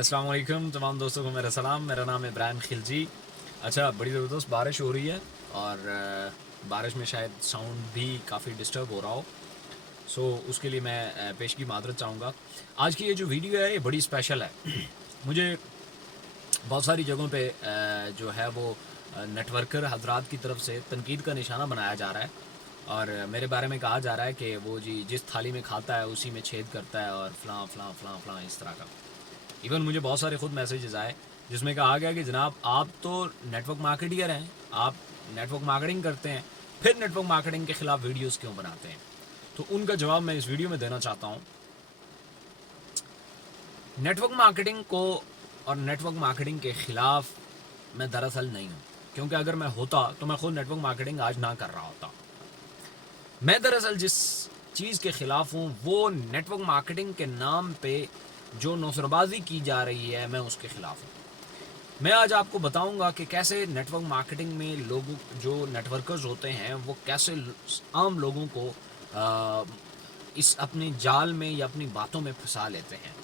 अस्सलाम वालेकुम तमाम दोस्तों को मेरा सलाम। मेरा नाम है इब्राहिम खिलजी। अच्छा, बड़ी ज़बरदस्त बारिश हो रही है और बारिश में शायद साउंड भी काफ़ी डिस्टर्ब हो रहा हो। उसके लिए मैं पेश की मादरत चाहूँगा। आज की ये जो वीडियो है ये बड़ी स्पेशल है। मुझे बहुत सारी जगहों पे जो है वो नेटवर्कर हजरात की तरफ से तनकीद का निशाना बनाया जा रहा है और मेरे बारे में कहा जा रहा है कि वो जी जिस थाली में खाता है उसी में छेद करता है और फ़लाँ फ़लाँ फ़लाँ फ़लाँ इस तरह का। इवन मुझे बहुत सारे खुद मैसेजेस आए जिसमें कहा गया कि जनाब आप तो नेटवर्क मार्केटियर हैं, आप नेटवर्क मार्केटिंग करते हैं, फिर नेटवर्क मार्केटिंग के ख़िलाफ़ वीडियोस क्यों बनाते हैं। तो उनका जवाब मैं इस वीडियो में देना चाहता हूँ। नेटवर्क मार्केटिंग को और नेटवर्क मार्केटिंग के ख़िलाफ़ मैं दरअसल नहीं हूँ, क्योंकि अगर मैं होता तो मैं खुद नेटवर्क मार्केटिंग आज ना कर रहा होता। मैं दरअसल जिस चीज़ के ख़िलाफ़ हूँ वो नेटवर्क मार्केटिंग के नाम पे जो नौसरबाजी की जा रही है, मैं उसके ख़िलाफ़ हूँ। मैं आज आपको बताऊंगा कि कैसे नेटवर्क मार्केटिंग में लोगों जो नेटवर्कर्स होते हैं वो कैसे आम लोगों को इस अपने जाल में या अपनी बातों में फंसा लेते हैं।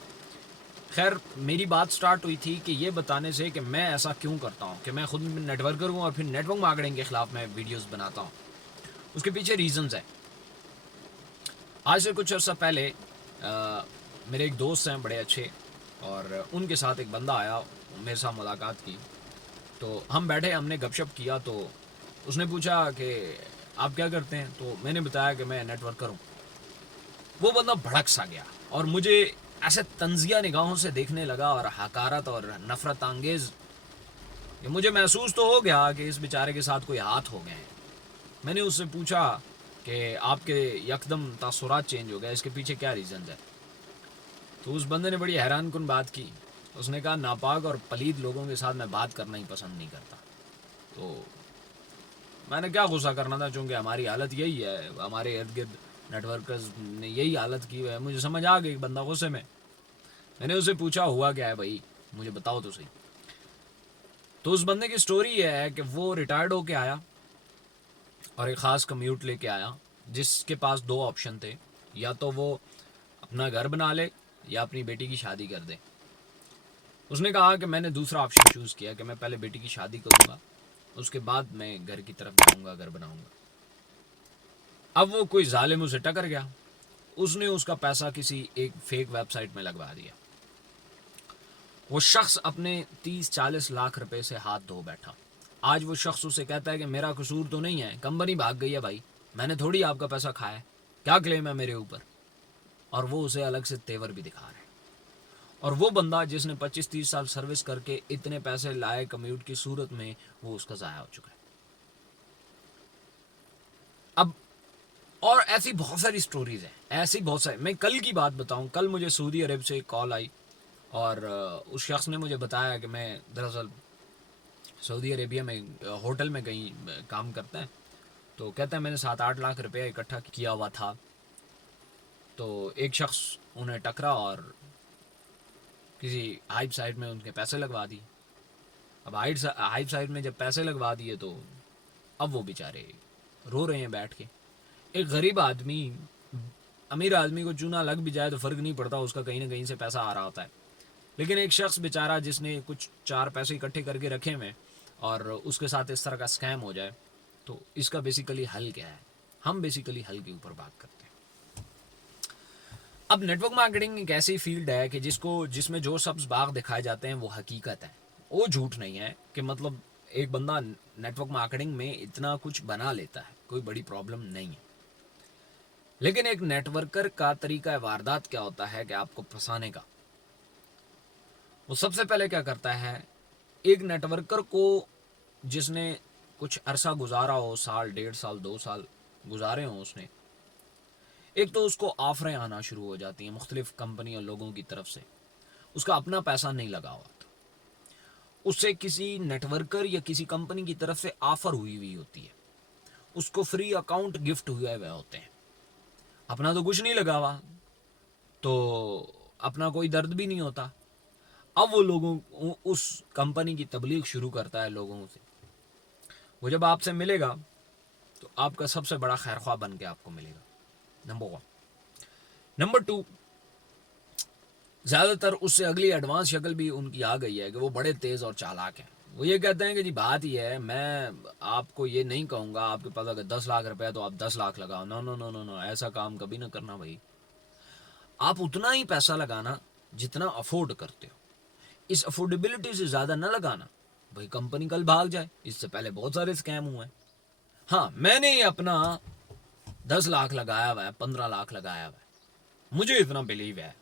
खैर, मेरी बात स्टार्ट हुई थी कि ये बताने से कि मैं ऐसा क्यों करता हूँ, कि मैं खुद नेटवर्कर हूँ और फिर नेटवर्क मार्केटिंग के ख़िलाफ़ मैं वीडियोस बनाता हूँ। उसके पीछे रीज़न्स हैं। आज से कुछ अर्सा पहले मेरे एक दोस्त हैं बड़े अच्छे, और उनके साथ एक बंदा आया, मेरे साथ मुलाकात की। तो हम बैठे, हमने गपशप किया। तो उसने पूछा कि आप क्या करते हैं, तो मैंने बताया कि मैं नेटवर्कर हूँ। वो बंदा भड़क सा गया और मुझे ऐसे तंजिया निगाहों से देखने लगा और हकारत और नफरत अंगेज। मुझे महसूस तो हो गया कि इस बेचारे के साथ कोई हाथ हो गए हैं। मैंने उससे पूछा कि आपके यकदम तासुरात चेंज हो गया, इसके पीछे क्या रीज़न है। तो उस बंदे ने बड़ी हैरान कुन बात की। उसने कहा नापाक और पलीद लोगों के साथ मैं बात करना ही पसंद नहीं करता। तो मैंने क्या गुस्सा करना था, चूँकि हमारी हालत यही है, हमारे इर्द गिर्द नेटवर्कर्स ने यही हालत की है। मुझे समझ आ गई बंदा गुस्से में। मैंने उससे पूछा हुआ क्या है भाई, मुझे बताओ तो सही। तो उस बंदे की स्टोरी ये है कि वो रिटायर्ड होके आया और एक ख़ास कम्यूट लेके आया जिसके पास दो ऑप्शन थे, या तो वो अपना घर बना ले या अपनी बेटी की शादी कर दे। उसने कहा कि मैंने दूसरा ऑप्शन चूज़ किया कि मैं पहले बेटी की शादी करूँगा, उसके बाद मैं घर की तरफ जाऊँगा, घर बनाऊँगा। अब वो कोई जालिम उसे टकर गया, उसने उसका पैसा किसी एक फेक वेबसाइट में लगवा दिया। वो शख्स अपने 30-40 लाख रुपए से हाथ धो बैठा। आज वो शख्स उसे कहता है कि मेरा कसूर तो नहीं है, कंपनी भाग गई है भाई, मैंने थोड़ी आपका पैसा खाया है, क्या क्लेम है मेरे ऊपर। और वो उसे अलग से तेवर भी दिखा रहे हैं। और वो बंदा जिसने 25-30 साल सर्विस करके इतने पैसे लाए कम्यूट की सूरत में, वो उसका ज़ाया हो चुका है। अब और ऐसी बहुत सारी स्टोरीज हैं, ऐसी बहुत सारी। मैं कल की बात बताऊं, कल मुझे सऊदी अरब से एक कॉल आई और उस शख्स ने मुझे बताया कि मैं दरअसल सऊदी अरेबिया में होटल में कहीं काम करता है। तो कहता है मैंने 7-8 लाख रुपया इकट्ठा किया हुआ था। तो एक शख्स उन्हें टकरा और किसी हाइप साइट में उनके पैसे लगवा दिए। अब हाइप साइट में जब पैसे लगवा दिए तो अब वो बेचारे रो रहे हैं बैठ के। एक गरीब आदमी अमीर आदमी को चूना लग भी जाए तो फ़र्क नहीं पड़ता, उसका कहीं ना कहीं से पैसा आ रहा होता है। लेकिन एक शख्स बेचारा जिसने कुछ 4 पैसे इकट्ठे करके रखे हुए और उसके साथ इस तरह का स्कैम हो जाए, तो इसका बेसिकली हल क्या है। हम बेसिकली हल के ऊपर बात करते हैं। अब नेटवर्क मार्केटिंग एक ऐसी फील्ड है कि जिसमें जो सब्ज बाग दिखाए जाते हैं वो हकीकत है, वो झूठ नहीं है। कि मतलब एक बंदा नेटवर्क मार्केटिंग में इतना कुछ बना लेता है, कोई बड़ी प्रॉब्लम नहीं है। लेकिन एक नेटवर्कर का तरीका वारदात क्या होता है कि आपको फंसाने का। वो सबसे पहले क्या करता है, एक नेटवर्कर को जिसने कुछ अरसा गुजारा हो, साल 1.5 साल 2 साल गुजारे हों उसने, एक तो उसको ऑफरें आना शुरू हो जाती हैं मुख्तलिफ कंपनी और लोगों की तरफ से। उसका अपना पैसा नहीं लगा हुआ, उससे किसी नेटवर्कर या किसी कंपनी की तरफ से ऑफर हुई होती है, उसको फ्री अकाउंट गिफ्ट हुए हुए होते हैं। अपना तो कुछ नहीं लगा हुआ, तो अपना कोई दर्द भी नहीं होता। अब वो लोगों उस कंपनी की तबलीग शुरू करता है लोगों से। वो जब आपसे मिलेगा तो आपका सबसे बड़ा खैर ख्वाह बन के आपको मिलेगा, नंबर 1। नंबर 2, ज़्यादातर उससे अगली एडवांस शक्ल भी उनकी आ गई है कि वो बड़े तेज़ और चालाक हैं। वो ये कहते हैं कि जी बात ही है, मैं आपको ये नहीं कहूँगा आपके पास अगर 10 लाख रुपए है तो आप 10 लाख लगाओ। No no no no no, ऐसा काम कभी ना करना भाई। आप उतना ही पैसा लगाना जितना अफोर्ड करते हो। इस अफोर्डेबिलिटी से ज़्यादा न लगाना, भाई कंपनी कल भाग जाए। इससे पहले बहुत सारे स्कैम हुए हैं। हाँ, मैंने ही अपना 10 लाख लगाया हुआ है, 15 लाख लगाया हुआ है, मुझे इतना बिलीव है।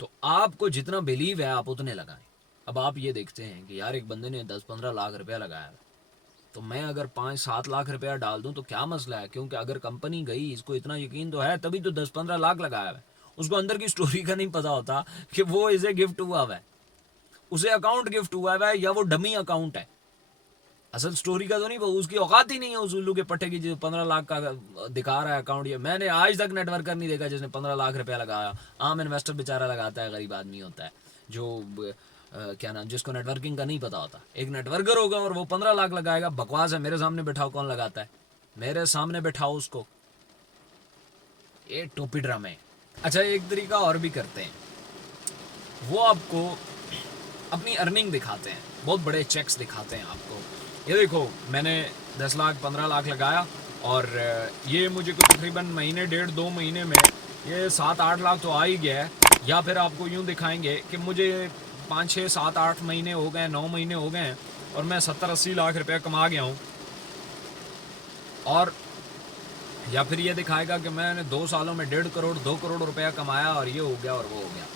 तो आपको जितना बिलीव है आप उतने लगाएं। अब आप ये देखते हैं कि यार एक बंदे ने 10-15 लाख रुपया लगाया है, तो मैं अगर 5-7 लाख रुपया डाल दूं तो क्या मसला है? क्योंकि अगर कंपनी गई, इसको इतना यकीन तो है तभी तो 10-15 लाख लगाया है। उसको अंदर की स्टोरी का नहीं पता होता कि वो इसे गिफ्ट हुआ है, उसे अकाउंट गिफ्ट हुआ है या वो डमी अकाउंट है। असल स्टोरी का तो नहीं, वो उसकी औकात ही नहीं है उस उल्लू के पट्टे की जो 15 लाख का दिखा रहा है अकाउंट। ये मैंने आज तक नेटवर्कर नहीं देखा जिसने 15 लाख रुपया लगाया। आम इन्वेस्टर बेचारा लगाता है, गरीब आदमी होता है जो क्या नाम, जिसको नेटवर्किंग का नहीं पता होता। एक नेटवर्कर होगा और वो 15 लाख लगाएगा, बकवास है। मेरे सामने बैठाओ, कौन लगाता है? मेरे सामने बैठाओ उसको, ये टोपी ड्रामे। अच्छा, एक तरीका और भी करते हैं, वो आपको अपनी अर्निंग दिखाते हैं, बहुत बड़े चेक्स दिखाते हैं आपको। ये देखो, मैंने 10 लाख 15 लाख लगाया और ये मुझे को तकरीबन महीने 1.5-2 महीने में ये 7-8 लाख तो आ ही गया है। या फिर आपको यूँ दिखाएंगे कि मुझे 5-6-7-8 महीने हो गए, 9 महीने हो गए हैं और मैं 70-80 लाख रुपया कमा गया हूँ। और या फिर ये दिखाएगा कि मैंने 2 सालों में 1.5 करोड़ 2 करोड़ रुपया कमाया और ये हो गया और वो हो गया।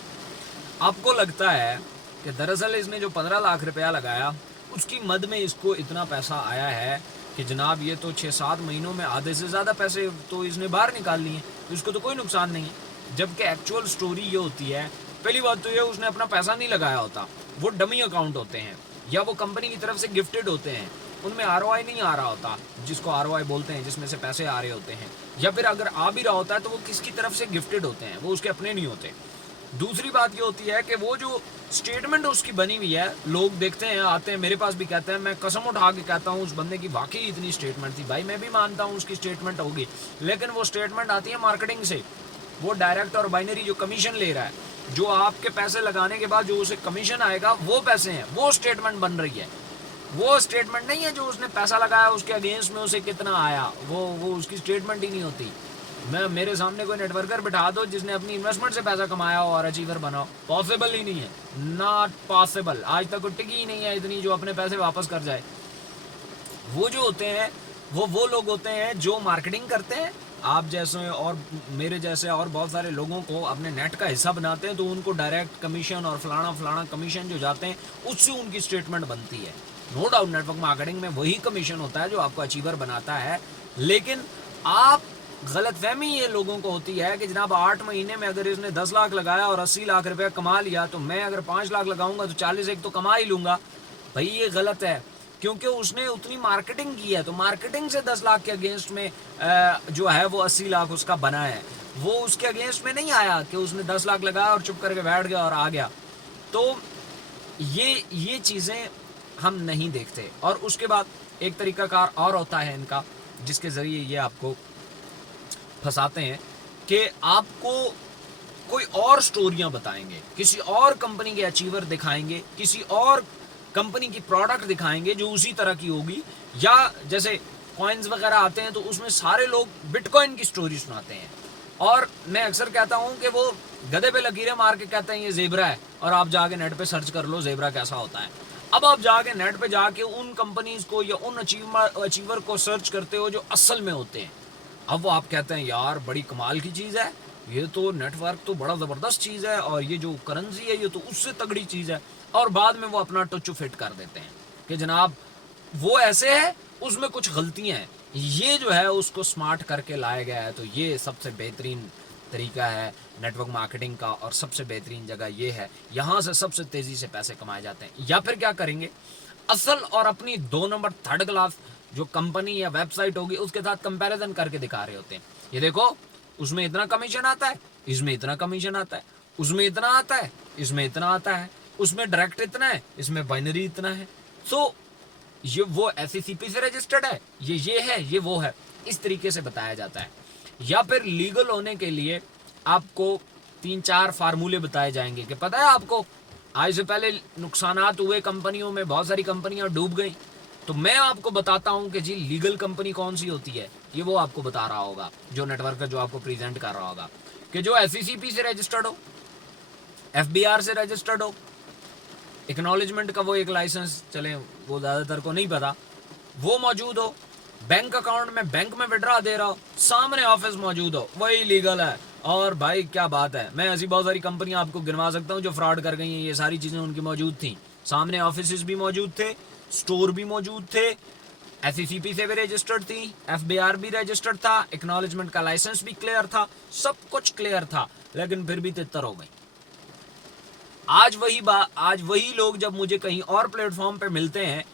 आपको लगता है कि दरअसल इसने जो 15 लाख रुपया लगाया उसकी मद में इसको इतना पैसा आया है कि जनाब ये तो 6-7 महीनों में आधे से ज़्यादा पैसे तो इसने बाहर निकाल लिए, तो इसको तो कोई नुकसान नहीं है। जबकि एक्चुअल स्टोरी ये होती है, पहली बात तो ये उसने अपना पैसा नहीं लगाया होता, वो डमी अकाउंट होते हैं या वो कंपनी की तरफ से गिफ्टेड होते हैं, उनमें ROI नहीं आ रहा होता, जिसको ROI बोलते हैं, जिसमें से पैसे आ रहे होते हैं। या फिर अगर आ भी रहा होता है तो वो किसकी तरफ से गिफ्टेड होते हैं, वो उसके अपने नहीं होते। दूसरी बात ये होती है कि वो जो स्टेटमेंट उसकी बनी हुई है, लोग देखते हैं, आते हैं, मेरे पास भी कहते हैं, मैं कसम उठा के कहता हूँ उस बंदे की वाकई इतनी स्टेटमेंट थी। भाई मैं भी मानता हूँ उसकी स्टेटमेंट होगी, लेकिन वो स्टेटमेंट आती है मार्केटिंग से। वो डायरेक्ट और बाइनरी जो कमीशन ले रहा है, जो आपके पैसे लगाने के बाद जो उसे कमीशन आएगा वो पैसे हैं, वो स्टेटमेंट बन रही है। वो स्टेटमेंट नहीं है जो उसने पैसा लगाया उसके अगेंस्ट में उसे कितना आया, वो उसकी स्टेटमेंट ही नहीं होती। मैं मेरे सामने कोई नेटवर्कर बिठा दो जिसने अपनी इन्वेस्टमेंट से पैसा कमाया हो और अचीवर बनाओ, पॉसिबल ही नहीं है, नॉट पॉसिबल। आज तक टिकी ही नहीं है इतनी जो अपने पैसे वापस कर जाए। वो जो होते हैं वो लोग होते हैं जो मार्केटिंग करते हैं, आप जैसे और मेरे जैसे और बहुत सारे लोगों को अपने नेट का हिस्सा बनाते हैं, तो उनको डायरेक्ट कमीशन और फलाना फलाना कमीशन जो जाते हैं उससे उनकी स्टेटमेंट बनती है। नो डाउट नेटवर्क मार्केटिंग में वही कमीशन होता है जो आपको अचीवर बनाता है। लेकिन आप गलतफहमी ये लोगों को होती है कि जनाब 8 महीने में अगर इसने 10 लाख लगाया और 80 लाख रुपया कमा लिया तो मैं अगर 5 लाख लगाऊंगा तो 40 एक तो कमा ही लूंगा। भाई ये गलत है, क्योंकि उसने उतनी मार्केटिंग की है, तो मार्केटिंग से 10 लाख के अगेंस्ट में जो है वो 80 लाख उसका बना है। वो उसके अगेंस्ट में नहीं आया कि उसने 10 लाख लगाया और चुप करके बैठ गया और आ गया। तो ये चीज़ें हम नहीं देखते। और उसके बाद एक तरीकाकार और होता है इनका, जिसके ज़रिए ये आपको फंसाते हैं कि आपको कोई और स्टोरियां बताएंगे, किसी और कंपनी के अचीवर दिखाएंगे, किसी और कंपनी की प्रोडक्ट दिखाएंगे जो उसी तरह की होगी। या जैसे कॉइन्स वगैरह आते हैं तो उसमें सारे लोग बिटकॉइन की स्टोरी सुनाते हैं, और मैं अक्सर कहता हूं कि वो गधे पे लकीरें मार के कहते हैं ये ज़ेब्रा है, और आप जाके नेट पे सर्च कर लो ज़ेब्रा कैसा होता है। अब आप जाके नेट पे जाके उन कंपनीज को या उन अचीवर को सर्च करते हो जो असल में होते हैं। अब वो आप कहते हैं यार बड़ी कमाल की चीज़ है, ये तो नेटवर्क तो बड़ा ज़बरदस्त चीज़ है, और ये जो करेंसी है ये तो उससे तगड़ी चीज़ है। और बाद में वो अपना टच्चू फिट कर देते हैं कि जनाब वो ऐसे है, उसमें कुछ गलतियां हैं, ये जो है उसको स्मार्ट करके लाया गया है। तो ये सबसे बेहतरीन तरीका है नेटवर्क मार्केटिंग का, और सबसे बेहतरीन जगह ये है, यहाँ से सबसे तेज़ी से पैसे कमाए जाते हैं। या फिर क्या करेंगे, असल और अपनी 2 नंबर थर्ड क्लास जो कंपनी या वेबसाइट होगी उसके साथ कंपैरिजन करके दिखा रहे होते हैं। ये देखो उसमें इतना कमीशन आता है, इसमें इतना कमीशन आता है, उसमें इतना आता है, इसमें इतना आता है, उसमें डायरेक्ट इतना है, इसमें बाइनरी इतना है। सो ये वो SECP से रजिस्टर्ड है, ये है, ये वो है, इस तरीके से बताया जाता है। या फिर लीगल होने के लिए आपको 3-4 फार्मूले बताए जाएंगे कि पता है आपको आज से पहले नुकसानात हुए कंपनियों में, बहुत सारी कंपनियां डूब गई, तो मैं आपको बताता हूं कि जी लीगल कंपनी कौन सी होती है, ये वो आपको बता रहा होगा जो नेटवर्कर जो आपको प्रेजेंट कर रहा होगा कि जो एसईसीपी से रजिस्टर्ड हो, एफबीआर से रजिस्टर्ड हो, एक्नॉलेजमेंट का वो एक लाइसेंस, चले वो ज़्यादातर को नहीं पता, वो मौजूद हो, बैंक अकाउंट में बैंक में विड्रा दे रहा हो, सामने ऑफिस मौजूद हो, वही लीगल है। और भाई क्या बात है, मैं ऐसी बहुत सारी कंपनियां आपको गिनवा सकता हूं जो फ्रॉड कर गई हैं, ये सारी चीज़ें उनकी मौजूद थी, सामने ऑफिस भी मौजूद थे, स्टोर भी मौजूद थे, एसईसीपी से भी रजिस्टर्ड थी, एफबीआर भी रजिस्टर्ड था, एक्नॉलेजमेंट का लाइसेंस भी क्लियर था, सब कुछ क्लियर था, लेकिन फिर भी तितर हो गई। आज वही लोग जब मुझे कहीं और प्लेटफॉर्म पे मिलते हैं,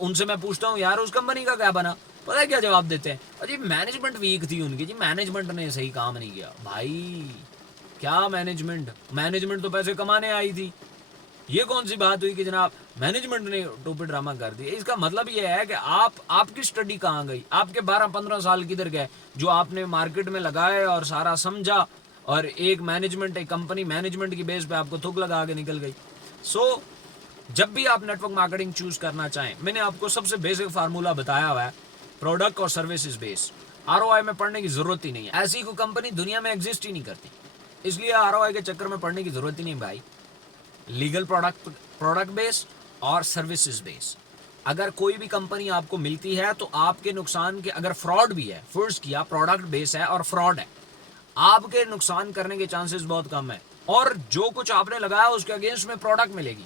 उनसे मैं पूछता हूँ यार उस कंपनी का क्या बना, पता है क्या जवाब देते हैं, अजी मैनेजमेंट वीक थी उनकी, जी मैनेजमेंट ने सही काम नहीं किया। भाई क्या मैनेजमेंट तो पैसे कमाने आई थी, ये कौन सी बात हुई कि जनाब मैनेजमेंट ने टोपी ड्रामा कर दिया। इसका मतलब ये है कि आपकी स्टडी कहाँ गई, आपके 12-15 साल किधर गए जो आपने मार्केट में लगाए और सारा समझा, और एक कंपनी मैनेजमेंट की बेस पे आपको थूक लगा के निकल गई। सो जब भी आप नेटवर्क मार्केटिंग चूज करना चाहें, मैंने आपको सबसे बेसिक फार्मूला बताया हुआ है, प्रोडक्ट और सर्विसेज बेस। आरओआई में पढ़ने की जरूरत ही नहीं है, ऐसी कोई कंपनी दुनिया में एग्जिस्ट ही नहीं करती, इसलिए आरओआई के चक्कर में पढ़ने की जरूरत ही नहीं भाई। लीगल प्रोडक्ट बेस और सर्विसेज बेस, अगर कोई भी कंपनी आपको मिलती है तो आपके नुकसान के, अगर फ्रॉड भी है, फर्स्ट किया प्रोडक्ट बेस है और फ्रॉड है, आपके नुकसान करने के चांसेस बहुत कम है, और जो कुछ आपने लगाया उसके अगेंस्ट में प्रोडक्ट मिलेगी।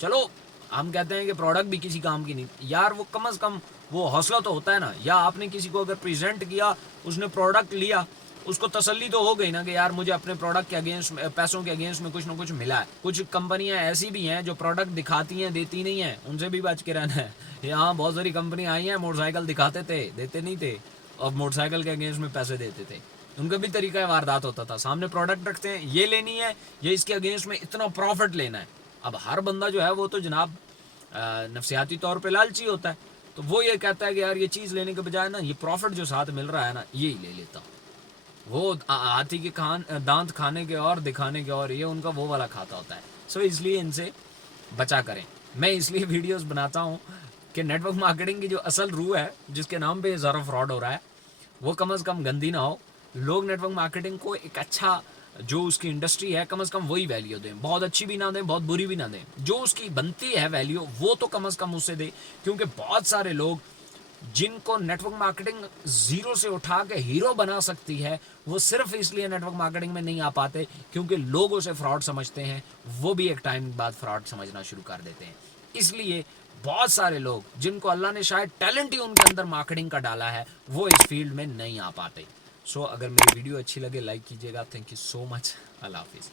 चलो हम कहते हैं कि प्रोडक्ट भी किसी काम की नहीं यार, वो कम से कम वो हौसला तो होता है ना, या आपने किसी को अगर प्रेजेंट किया, उसने प्रोडक्ट लिया, उसको तसल्ली तो हो गई ना कि यार मुझे अपने प्रोडक्ट के अगेंस्ट, पैसों के अगेंस्ट में कुछ ना कुछ मिला है। कुछ कंपनियां ऐसी भी हैं जो प्रोडक्ट दिखाती हैं देती नहीं है, उनसे भी बच के रहना है। यहाँ बहुत सारी कंपनी आई हैं, मोटरसाइकिल दिखाते थे देते नहीं थे, और मोटरसाइकिल के अगेंस्ट में पैसे देते थे, उनका भी तरीका वारदात होता था, सामने प्रोडक्ट रखते हैं, ये लेनी है, ये इसके अगेंस्ट में इतना प्रॉफिट लेना है। अब हर बंदा जो है वो तो जनाब नफसियाती तौर पे लालची होता है, तो वो ये कहता है कि यार ये चीज़ लेने के बजाय ना ये प्रॉफिट जो साथ मिल रहा है ना ये ही ले लेता हूँ। वो हाथी के दांत खाने के और दिखाने के और, ये उनका वो वाला खाता होता है। सो इसलिए इनसे बचा करें। मैं इसलिए वीडियोस बनाता हूँ कि नेटवर्क मार्केटिंग की जो असल रूह है, जिसके नाम पे ज़रा फ्रॉड हो रहा है, वो कम से कम गंदी ना हो। लोग नेटवर्क मार्केटिंग को एक अच्छा, जो उसकी इंडस्ट्री है, कम से कम वही वैल्यू दें, बहुत अच्छी भी ना दें, बहुत बुरी भी ना दें, जो उसकी बनती है वैल्यू वो तो कम से कम उससे दें। क्योंकि बहुत सारे लोग जिनको नेटवर्क मार्केटिंग जीरो से उठा के हीरो बना सकती है, वो सिर्फ इसलिए नेटवर्क मार्केटिंग में नहीं आ पाते क्योंकि लोग उसे फ्रॉड समझते हैं, वो भी एक टाइम बाद फ्रॉड समझना शुरू कर देते हैं। इसलिए बहुत सारे लोग जिनको अल्लाह ने शायद टैलेंट ही उनके अंदर मार्केटिंग का डाला है, वो इस फील्ड में नहीं आ पाते। सो अगर मेरी वीडियो अच्छी लगे लाइक कीजिएगा। Thank you so much. अल्लाह हाफिज़।